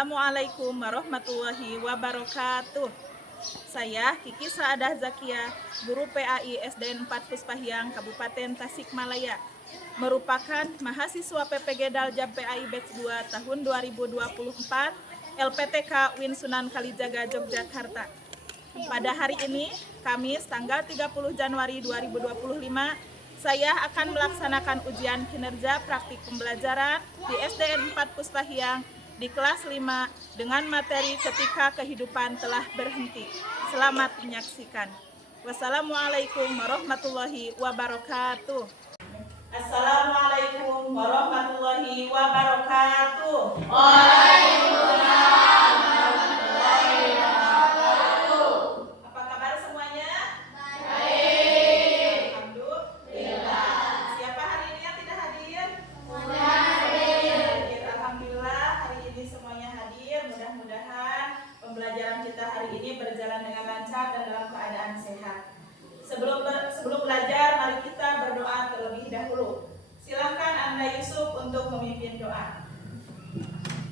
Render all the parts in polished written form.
Assalamualaikum warahmatullahi wabarakatuh. Saya Kiki Saadah Zakia, guru PAI SDN 4 Puspahyang, Kabupaten Tasikmalaya, merupakan mahasiswa PPG Daljab PAI Batch 2 tahun 2024 LPTK Win Sunan Kalijaga, Yogyakarta. Pada hari ini, Kamis tanggal 30 Januari 2025, saya akan melaksanakan ujian kinerja praktik pembelajaran di SDN 4 Puspahyang di kelas 5 dengan materi ketika kehidupan telah berhenti. Selamat menyaksikan. Wassalamualaikum warahmatullahi wabarakatuh. Assalamualaikum warahmatullahi wabarakatuh. Waalaikumsalam warahmatullahi wabarakatuh. Apa kabar semuanya? Baik. Alhamdulillah. Siapa hari ini yang tidak hadir? Hadir. Alhamdulillah hari ini semuanya hadir. Mudah-mudahan pembelajaran kita hari ini berjalan dengan lancar dan dalam keadaan sehat. Sebelum belajar, mari kita berdoa terlebih dahulu. Silakan Anda Yusuf untuk memimpin doa.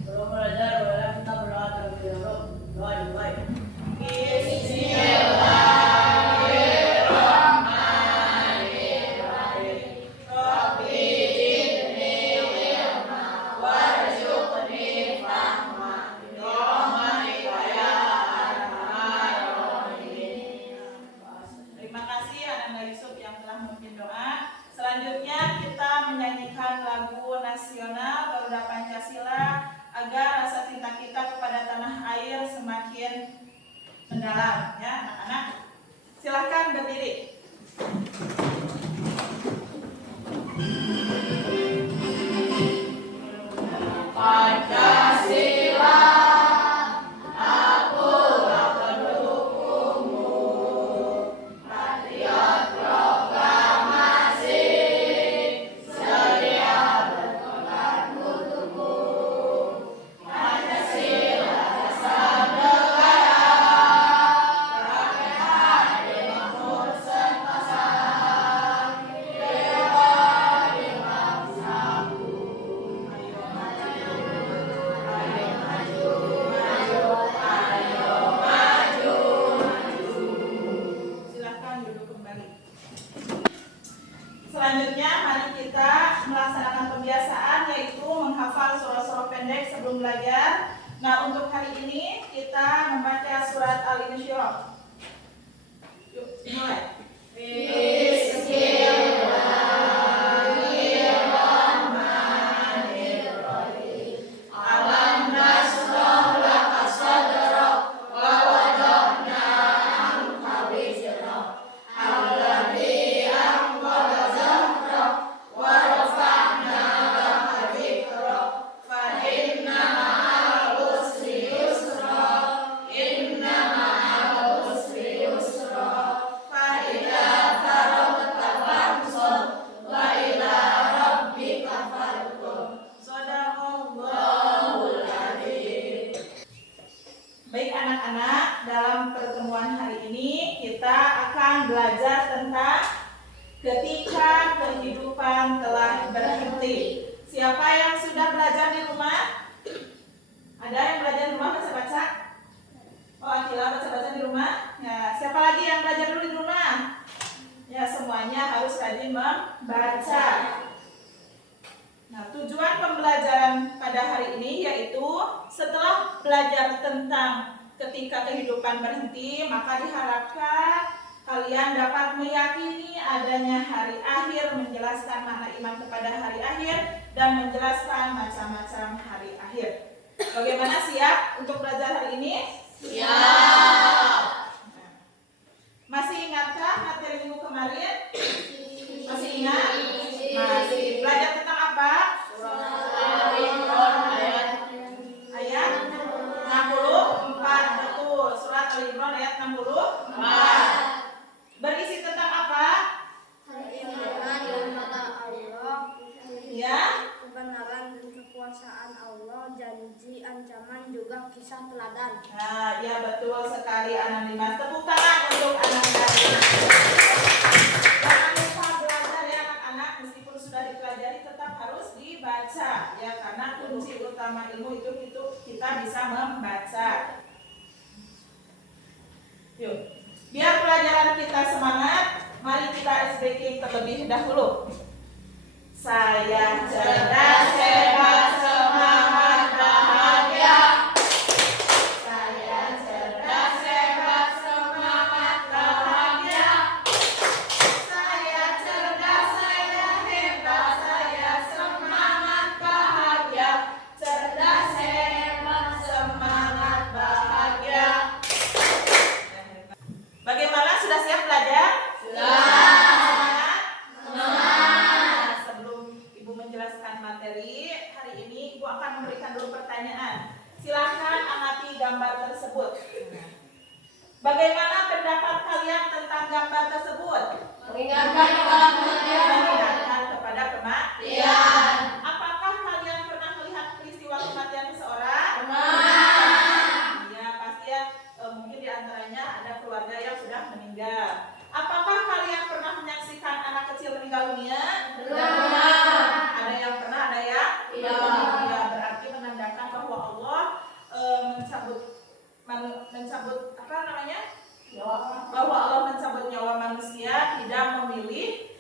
Sebelum belajar, boleh kita berdoa terlebih dahulu. Doa dimulai. Bismillahirrahmanirrahim. Rabbi zidni ilma warzuqni fahma birahmatika ya arhamar rahimin. Terima kasih Anda Yusuf yang telah memimpin doa. Selanjutnya kita menyanyikan lagu nasional Garuda Pancasila agar rasa cinta kita kepada tanah air semakin mendalam, ya anak-anak. Silahkan berdiri. Pancasila, akulah pendukungmu. Patriot proklamasi, sedia berkorban untukmu. Pancasila dasar negara, rakyat hadir makmur sentosa. Dewa Dewa bersatu. Silahkan duduk kembali. Selanjutnya mari kita melaksanakan pembiasaan, yaitu menghafal surah-surah pendek sebelum belajar. Nah, untuk hari ini kita membaca surat Al-Insyirah. Yuk, mulai. Bismillahirrahmanirrahim. Alam nashrah laka sadrak wa wada'na anka wizrak alladzi anqadha zahrak wa rafa'na laka dzikrak fa inna ma'al usri yusra inna ma'al usri yusra fa idza faragta fansab wa ila rabbika farghab. Shadaqallahul adzim. Baik anak-anak, dalam pertemuan hari ini kita akan belajar tentang ketika kehidupan telah berhenti. Siapa yang sudah belajar di rumah? Ada yang belajar di rumah baca-baca? Oh, Akila baca-baca di rumah? Ya, siapa lagi yang belajar dulu di rumah? Ya, semuanya harus rajin membaca. Nah, tujuan pembelajaran pada hari ini yaitu setelah belajar tentang ketika kehidupan berhenti, maka diharapkan kalian dapat meyakini adanya hari akhir, menjelaskan makna iman kepada hari akhir, dan menjelaskan macam-macam hari akhir. Bagaimana, siap untuk belajar hari ini? Siap. Masih ingatkah materi minggu kemarin? Masih ingat? Masih. Belajar tentang apa? Ayat 64, betul. Surat Al-Imran ayat 64. Berisi tentang apa? Ya. Kebenaran dan kekuasaan Allah, janji, ancaman, juga kisah teladan. Nah, ya betul sekali Anak Dimas. Tepuk tangan untuk Anak Dimas. Jangan lupa belajar ya anak-anak, meskipun sudah dipelajari tetap harus di dibaca ya, karena kunci utama ilmu itu kita bisa membaca. Yuk, biar pelajaran kita semangat, mari kita SBK terlebih dahulu. Saya cerdas, hebat, semangat, bahagia. Saya cerdas, hebat, semangat, bahagia. Saya cerdas, saya hebat, saya semangat, bahagia. Cerdas, hebat, semangat, bahagia. Bagaimana, sudah siap belajar? Sudah. Silahkan amati gambar tersebut. Bagaimana pendapat kalian tentang gambar tersebut? Mengingatkan kepada kematian. Mengingatkan kepada kematian. Apakah kalian pernah melihat peristiwa kematian seseorang? Pernah. Iya, pasti ya. Mungkin diantaranya ada keluarga yang sudah meninggal. Apakah kalian pernah menyaksikan anak kecil meninggal dunia? Pernah. Ada yang pernah, ada yang tidak. Ya, berarti menandakan bahwa Allah mencabut apa namanya? Bahwa Allah mencabut nyawa manusia tidak memilih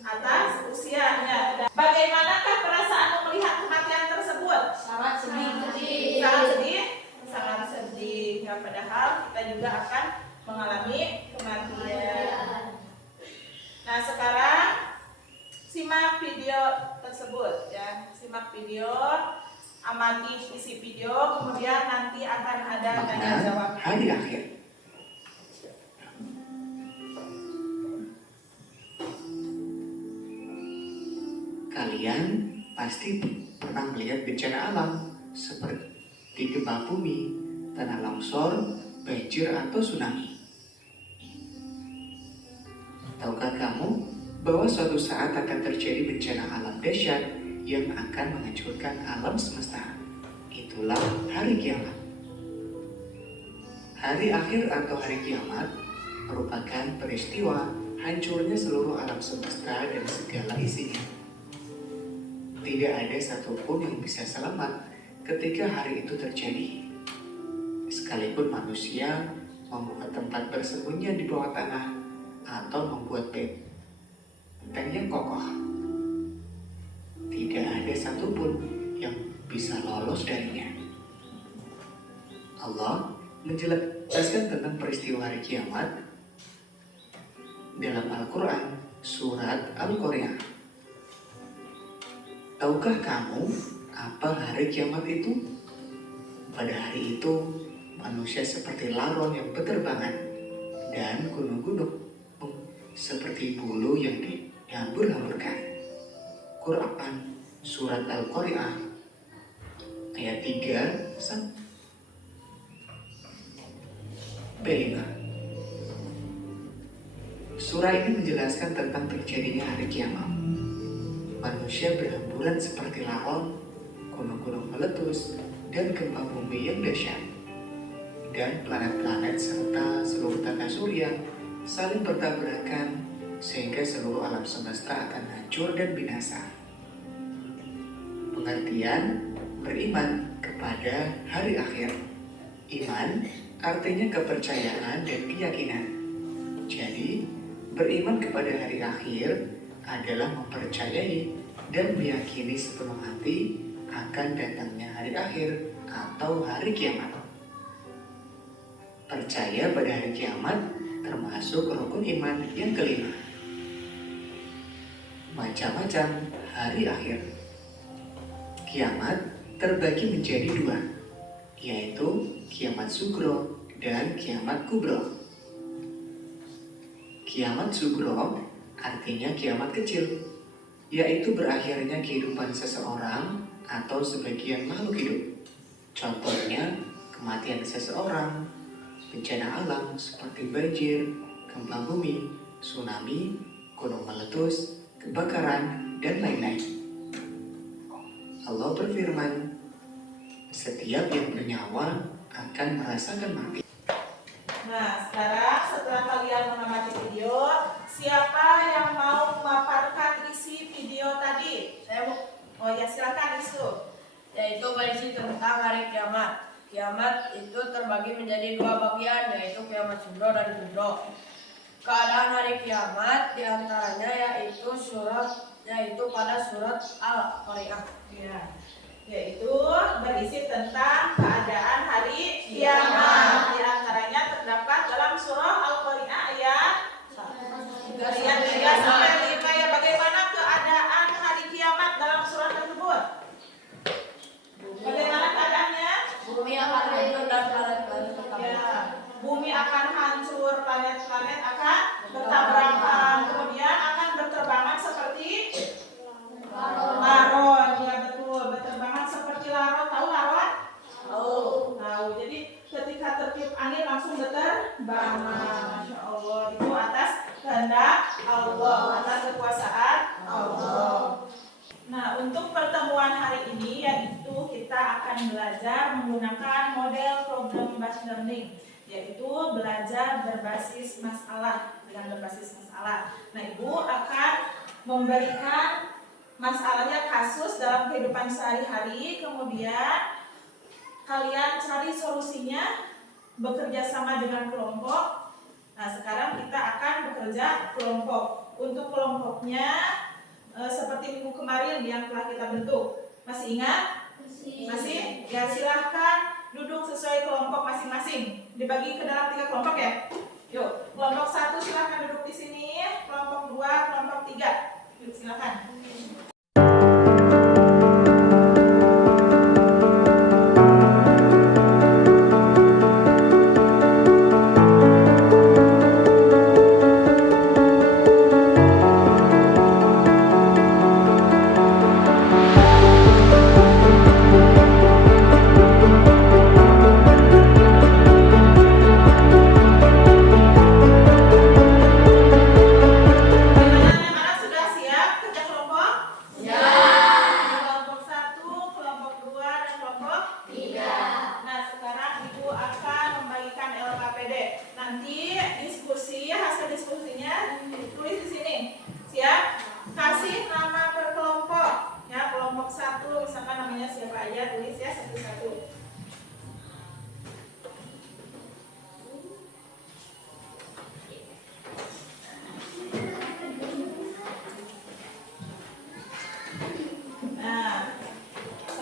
atas usianya. Bagaimanakah perasaanmu melihat kematian tersebut? Sangat sedih. Sangat sedih, sangat sedih. Ya, padahal kita juga akan mengalami kematian. Nah, sekarang simak video tersebut ya. Simak video, amati isi video, kemudian nanti akan ada tanya jawab. Hari akhir. Kalian pasti pernah melihat bencana alam seperti gempa bumi, tanah longsor, banjir atau tsunami. Tahukah kamu bahwa suatu saat akan terjadi bencana alam dahsyat yang akan menghancurkan alam semesta? Itulah hari kiamat. Hari akhir atau hari kiamat merupakan peristiwa hancurnya seluruh alam semesta dan segala isinya. Tidak ada satupun yang bisa selamat ketika hari itu terjadi. Sekalipun manusia membuat tempat bersembunyi di bawah tanah atau membuat benteng yang kokoh, tidak ada satupun yang bisa lolos darinya. Allah menjelaskan tentang peristiwa hari kiamat dalam Al-Quran, surat Al-Qari'ah. Tahukah kamu apa hari kiamat itu? Pada hari itu, manusia seperti laron yang berterbangan dan gunung-gunung seperti bulu yang dihambur-hamburkan. Quran, surat Al-Qari'ah, ayat 3 sampai 5. Surah ini menjelaskan tentang terjadinya hari kiamat. Manusia berhamburan seperti laron, gunung-gunung meletus, dan gempa bumi yang dahsyat. Dan planet-planet serta seluruh tata surya saling bertabrakan sehingga seluruh alam semesta akan hancur dan binasa. Pengertian beriman kepada hari akhir. Iman artinya kepercayaan dan keyakinan. Jadi, beriman kepada hari akhir adalah mempercayai dan meyakini sepenuh hati akan datangnya hari akhir atau hari kiamat. Percaya pada hari kiamat termasuk rukun iman yang kelima. Macam-macam hari akhir. Kiamat terbagi menjadi dua, yaitu kiamat sugro dan kiamat kubro. Kiamat sugro artinya kiamat kecil, yaitu berakhirnya kehidupan seseorang atau sebagian makhluk hidup. Contohnya kematian seseorang, bencana alam seperti banjir, gempa bumi, tsunami, gunung meletus, kebakaran, dan lain-lain. Allah berfirman, setiap yang bernyawa akan merasakan mati. Nah, sekarang setelah kalian mengamati video, siapa yang mau memaparkan isi video tadi? Saya Bu. Oh tuh? Yaitu berisi tentang hari kiamat. Kiamat itu terbagi menjadi dua bagian, yaitu kiamat sugro dan kubro. Keadaan hari kiamat diantaranya yaitu pada surat Al-Qari'ah. Ya, yaitu berisi tentang keadaan hari kiamat. Di antaranya terdapat dalam surah Al-Qari'ah ayat 3 sampai 5 ya. Bagaimana keadaan hari kiamat dalam surah tersebut? Bagaimana keadaannya? Bumi akan hancur dan planet-planet Ya, bertabrakan. bumi akan hancur, planet-planet akan bertabrakan, kemudian akan berterbangan seperti laron. Ya betul, berterbangan seperti laron. Tahu laron? Tahu. Jadi ketika tertiup angin langsung berterbangan. Masya Allah, itu atas kehendak Allah, atas kekuasaan Allah. Nah, untuk pertemuan hari ini yaitu kita akan belajar menggunakan model problem based learning, yaitu belajar berbasis masalah dengan berbasis masalah. Nah, Ibu akan memberikan masalahnya kasus dalam kehidupan sehari-hari, kemudian kalian cari solusinya bekerja sama dengan kelompok. Nah, sekarang kita akan bekerja kelompok. Untuk kelompoknya seperti minggu kemarin yang telah kita bentuk. Masih ingat? Masih? Ya, silahkan duduk sesuai kelompok masing-masing. Dibagi ke dalam 3 kelompok ya. Yuk, kelompok 1 silahkan duduk di sini. Kelompok 2, kelompok 3. Yuk, silahkan.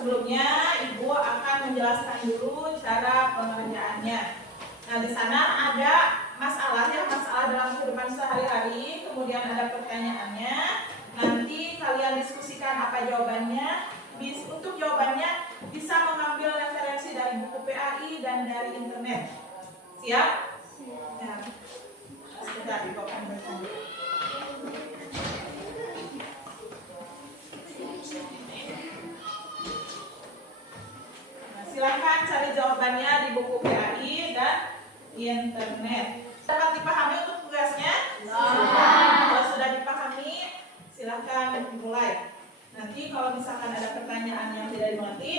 Sebelumnya Ibu akan menjelaskan dulu cara pengerjaannya. Nah, di sana ada masalah dalam kehidupan sehari-hari, kemudian ada pertanyaannya. Nanti kalian diskusikan apa jawabannya. Untuk jawabannya bisa mengambil referensi dari buku PAI dan dari internet. Siap? Ya. Sebentar, Ibu akan bertanya. Silahkan cari jawabannya di buku PAI dan internet. Dapat dipahami untuk tugasnya? Kalau sudah dipahami, silahkan dimulai. Nanti kalau misalkan ada pertanyaan yang tidak dimengerti,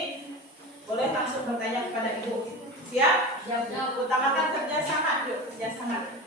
boleh langsung bertanya kepada Ibu. Siap? Utamakan kerjasama. Yuk, kerjasama.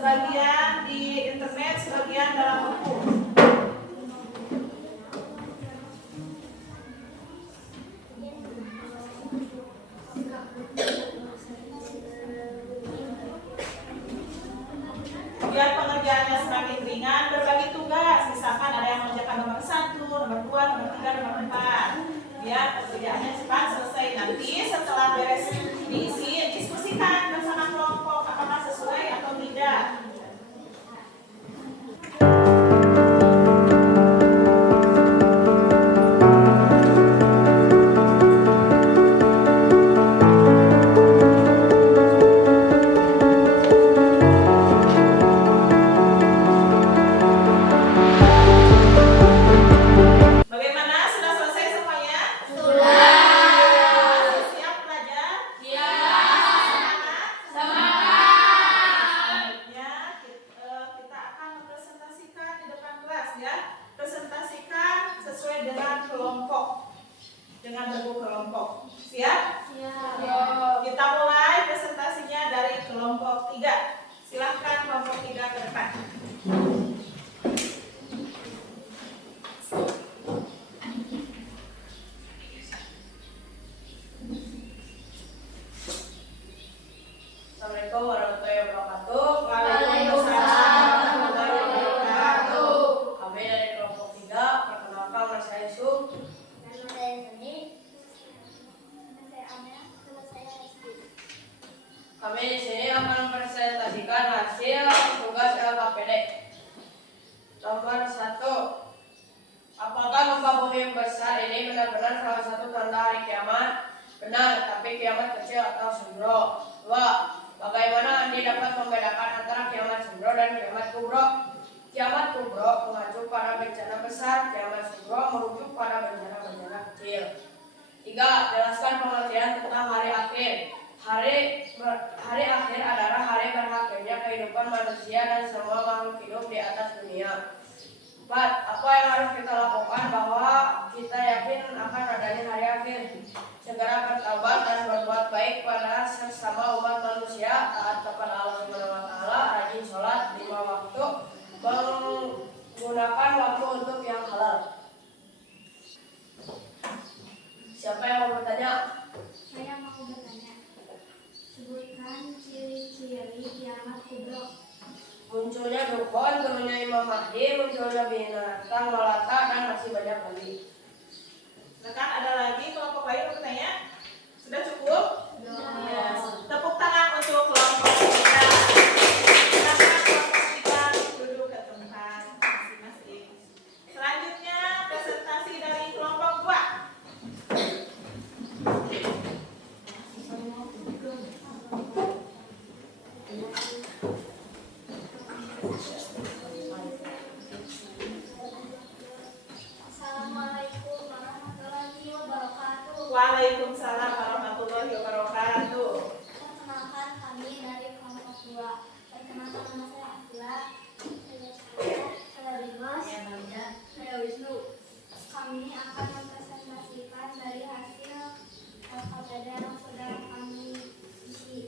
Sebagian di internet, sebagian dalam buku. berempat. Biar pekerjaannya cepat selesai. Nanti setelah beres diisi, diskusikan bersama kelompok apakah sesuai atau tidak. Bagaimana? Sudah selesai semuanya? Sudah. Siap belajar? Selanjutnya kita akan mempresentasikan di depan kelas ya. Presentasikan sesuai dengan kelompok, dengan bentuk kelompok. Siap? Kita mulai presentasinya dari kelompok 3. Silahkan kelompok 3 ke depan. Assalamualaikum warahmatullahi wabarakatuh. Waalaikumsalam warahmatullahi wabarakatuh. Kami dari kelompok 3, perkenalkan nama saya Yusuf. Nama saya Seni. Nama saya Amel. Nama saya Rizky. Kami di sini akan mempresentasikan hasil tugas LKPD. Nomor 1. Apakah gempa bumi besar ini benar-benar salah satu tanda hari kiamat? Benar, tapi kiamat kecil atau sembro. 2. Bagaimana Andi dapat membedakan antara kiamat sembro dan kiamat kubro? Kiamat kubro mengacu pada bencana besar, kiamat sembro merujuk pada bencana-bencana kecil. 3. Jelaskan pengertian tentang hari akhir. Hari akhir adalah hari berakhirnya kehidupan manusia dan semua makhluk hidup di atas dunia. 4. Apa yang harus kita lakukan bahwa kita yakin akan adanya hari akhir? Segera bertaubat dan berbuat baik pada sesama umat manusia, taat kepada Allah Subhanahu wa taala, rajin sholat 5 waktu, menggunakan waktu untuk yang halal. Siapa yang mau bertanya? Saya mau bertanya. Sebutkan ciri-ciri kiamat kubro. Munculnya dukun, turunnya Imam Mahdi, munculnya binatang melata, dan masih banyak lagi. Silakan, ada lagi kelompok lain bertanya? Sudah cukup? Ya. Tepuk tangan untuk kelompok 3. Silakan kelompok 3 duduk ke tempat masing-masing. Selanjutnya presentasi dari kelompok 2. Assalamualaikum warahmatullahi wabarakatuh. Waalaikumsalam warahmatullahi wabarakatuh. Perkenalkan kami dari kelompok 2. Perkenalkan nama saya Akila. Saya Dimas. Saya Wisnu. Kami akan mempresentasikan dari hasil LKPD yang sudah kami isi.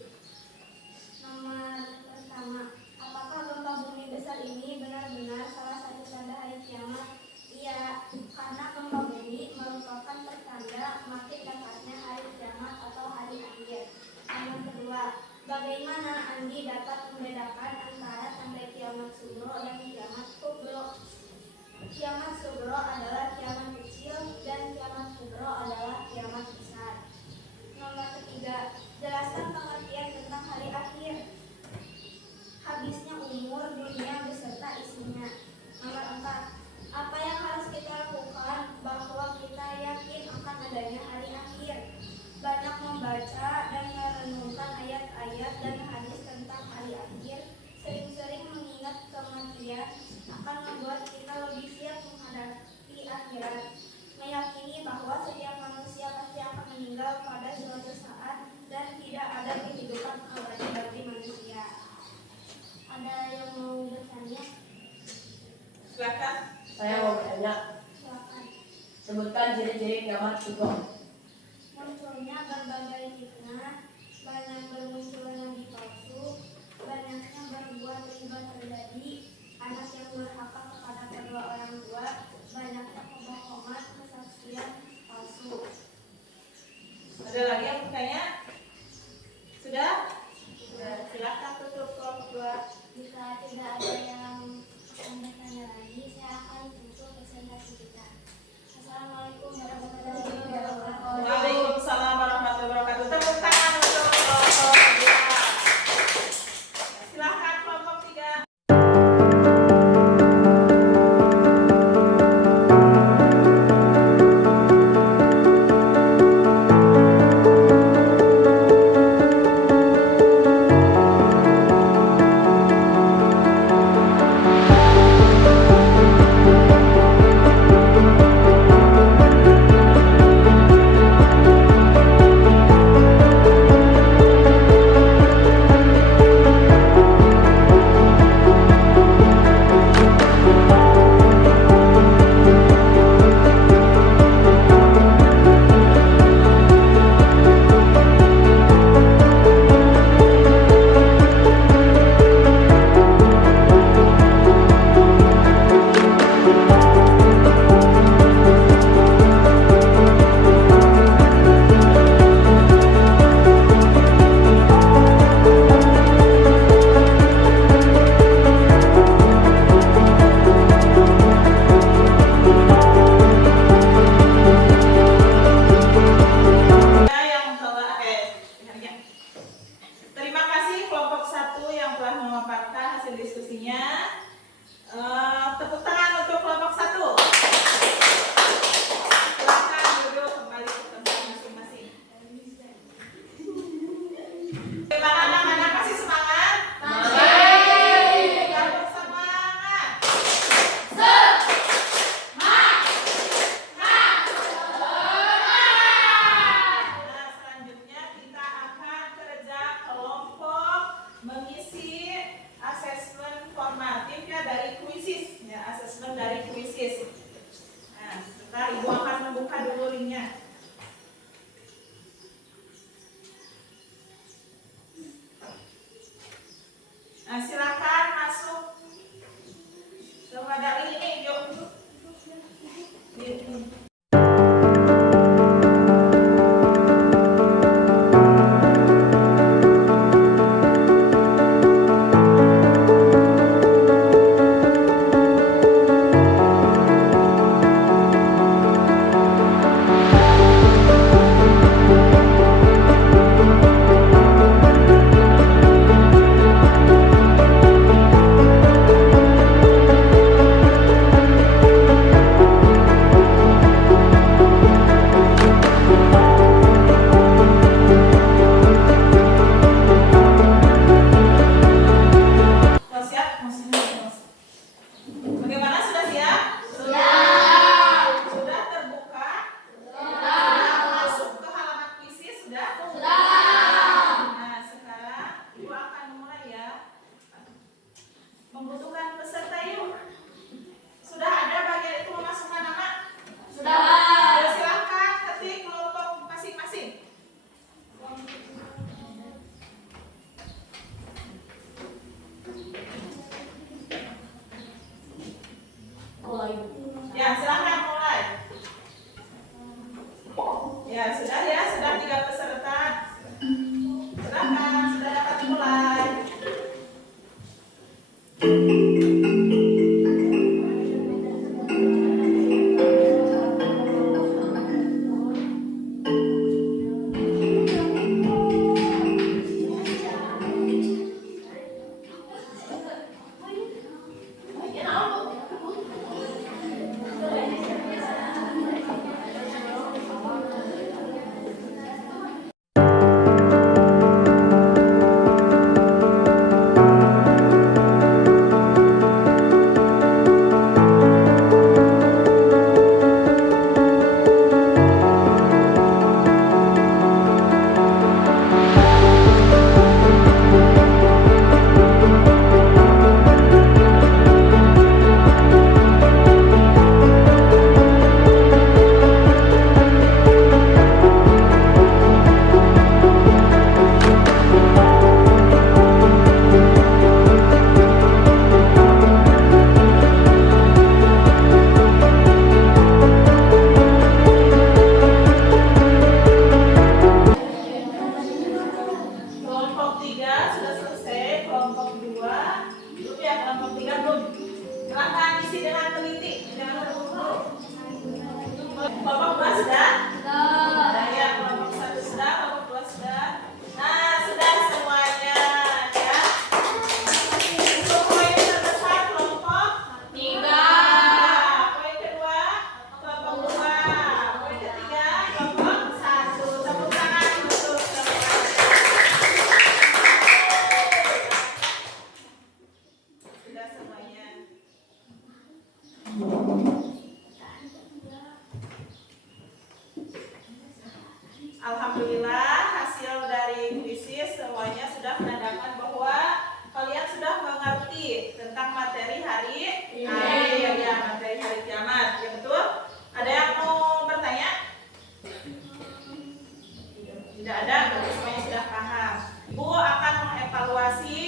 Nomor pertama, apakah gempa bumi besar ini benar-benar salah satu tanda hari kiamat? Iya, karena gempa bumi merupakan pertanda makin dekatnya hari kiamat atau hari akhir. Nomor kedua, bagaimana Andi dapat membedakan antara tanda kiamat sugro dan kiamat kubro? Kiamat sugro adalah kiamat kecil dan kiamat kubro adalah kiamat besar. Nomor ketiga, jelaskan pengertian tentang hari akhir. Habisnya umur dunia beserta isinya. Nomor 4, apa yang harus kita lakukan bahwa kita yakin akan adanya hari akhir? Banyak membaca dan merenungkan ayat-ayat dan hadis tentang hari akhir. Sering-sering mengingat kematian akan membuat kita lebih siap menghadapi akhirat. Meyakini bahwa setiap manusia pasti akan meninggal pada suatu saat dan tidak ada kehidupan abadi bagi manusia. Ada yang mau bertanya? Silakan. Saya mau bertanya. Silakan. Sebutkan ciri-ciri kiamat kubro. Munculnya berbagai fitnah, banyak bermunculan nabi palsu, banyaknya berbuat riba terjadi, anak yang durhaka kepada kedua orang tua, banyaknya kebohongan, kesaksian palsu. Ada lagi yang bertanya? Sudah? Sudah. Silakan tutup kelompok 2. Jika tidak ada yang akan bertanya lagi, saya akan tutup presentasi kita. Assalamualaikum Pada ini yuk. Sudah siap? Bagaimana, sudah siap? Sudah. Sudah terbuka? Sudah. Masuk ke halaman puisi? Sudah? Nah, sekarang Ibu akan mulai ya. Membutuhkan peserta yuk. Sudah ada bagian itu memasukkan nama? Ya, silakan ketik kelompok masing-masing. Ya, silakan mulai. Ya, sudah 3 peserta. Silakan, sudah dapat mulai. Kelompok 3 sudah selesai, kelompok 2 belum ya, kelompok 3 belum. Silakan isi dengan teliti, jangan terburu-buru. Kelompok 2 sudah? Nah, ya, kelompok 1 sudah, kelompok 2 sudah. Nah, sudah semuanya ya. Untuk poin terbesar kelompok 3. Poin kedua kelompok 2. Poin ketiga kelompok 1. Tepuk tangan untuk semuanya. Sudah semuanya. Alhamdulillah, hasil dari puisi semuanya sudah menandakan bahwa kalian sudah mengerti tentang materi hari ya, materi hari kiamat. Ya, betul? Ada yang mau bertanya? Tidak ada, berarti semuanya sudah paham. Bu akan mengevaluasi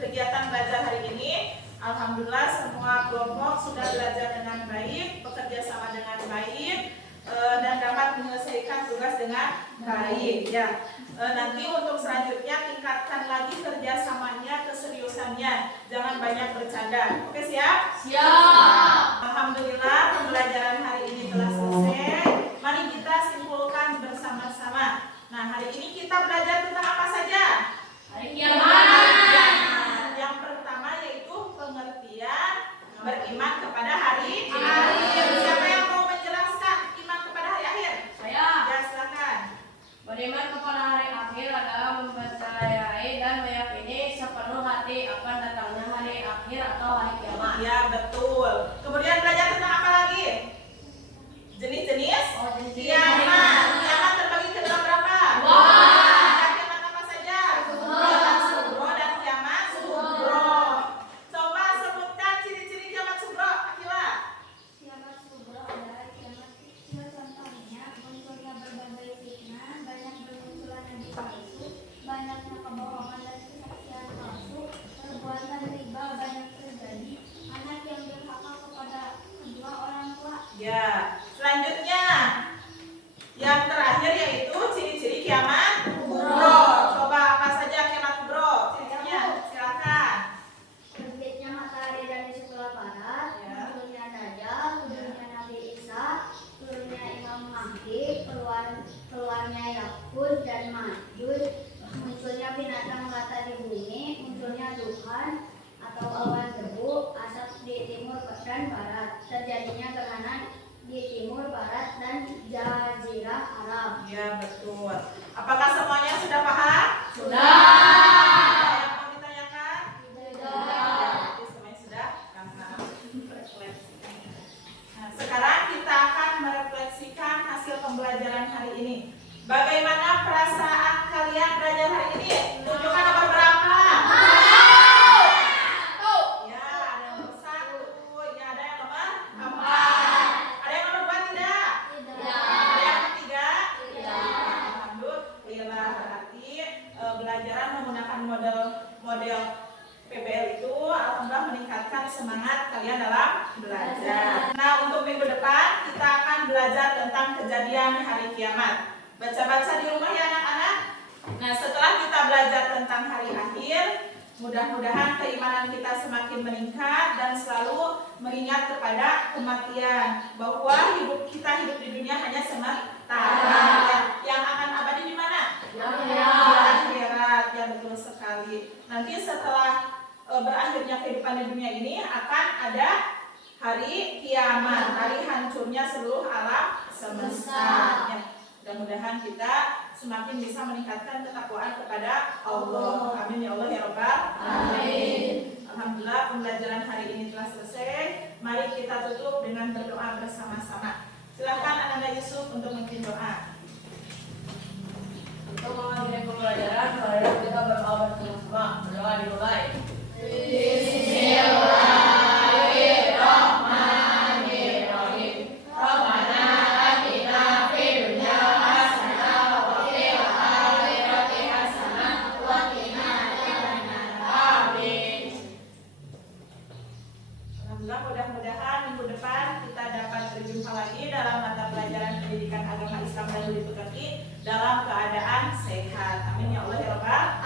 kegiatan belajar hari ini. Alhamdulillah semua kelompok sudah belajar dengan baik, bekerja sama dengan baik, dan dapat menyelesaikan tugas dengan baik ya. Nanti untuk selanjutnya tingkatkan lagi kerjasamanya, keseriusannya, jangan banyak bercanda. Oke, siap? Siap. Alhamdulillah pembelajaran hari ini telah selesai. Mari kita simpulkan bersama-sama. Nah, hari ini kita belajar tentang apa saja? Hari kiamat. Yang pertama yaitu pengertian beriman kepada hari Hari. akhir. Siapa yang mau menjelaskan iman kepada hari akhir? Saya Ya, silakan. beriman kepada hari akhir adalah mempercayai dan meyakini sepenuh hati akan datangnya hari akhir atau hari kiamat. Ya, betul. Kemudian belajar tentang apa lagi? Jenis-jenis kiamat. Kiamat terbagi ke dalam berapa? Ada kiamat apa saja? Kiamat sugro dan kiamat subro. Coba sebutkan ciri-ciri kiamat subro, Akila. Kiamat kubro adalah kiamat kecil, contohnya munculnya berbagai fitnah, banyak bermunculan nabi palsu, banyaknya kebohongan dan kesaksian palsu, perbuatan riba banyak terjadi, anak yang Tuhan atau awan debu, asap di timur dan barat. Terjadinya gerhana di timur, barat, dan jazirah Arab. Ya, betul. Apakah semuanya sudah paham? Sudah. Ada yang mau ditanyakan? Tidak. Berarti semuanya sudah paham. Nah, sekarang kita akan merefleksikan hasil pembelajaran hari ini. Bagaimana perasaan kalian belajar hari ini? Tunjukkan nomor berapa? Ya, ada yang nomor 1, ya ada yang nomor 4. Ada yang nomor 2 tidak? Ada yang ketiga? Alhamdulillah, berarti belajaran menggunakan model PBL itu alhamdulillah meningkatkan semangat kalian dalam belajar. Nah, untuk minggu depan kita akan belajar tentang kejadian hari kiamat. Baca-baca di rumah ya anak-anak. Nah, setelah kita belajar tentang hari akhir, mudah-mudahan keimanan kita semakin meningkat dan selalu mengingat kepada kematian, bahwa kita hidup di dunia hanya sementara. Yang akan abadi di mana? Di akhirat. Ya, betul sekali. Nanti setelah berakhirnya kehidupan di dunia ini akan ada hari kiamat, hari hancurnya seluruh alam semesta. Ya, mudah-mudahan kita semakin bisa meningkatkan ketakwaan kepada Allah. Amin ya Allah ya Rabbal alamin. Alhamdulillah, pembelajaran hari ini telah selesai. Mari kita tutup dengan berdoa bersama-sama. Silakan Ananda Yusuf untuk memimpin doa. Untuk mengakhiri pembelajaran, marilah kita berdoa bersama-sama. Berdoa dimulai. Bismillahirrahmanirrahim. Rabbana atina fid dunya hasanah wa fil akhirati hasanah wa qina adzabannar. Amin. Alhamdulillah, mudah-mudahan minggu depan kita dapat berjumpa lagi dalam mata pelajaran pendidikan agama Islam dan Budi Pekerti dalam keadaan sehat. Amin ya Allah ya Rabbal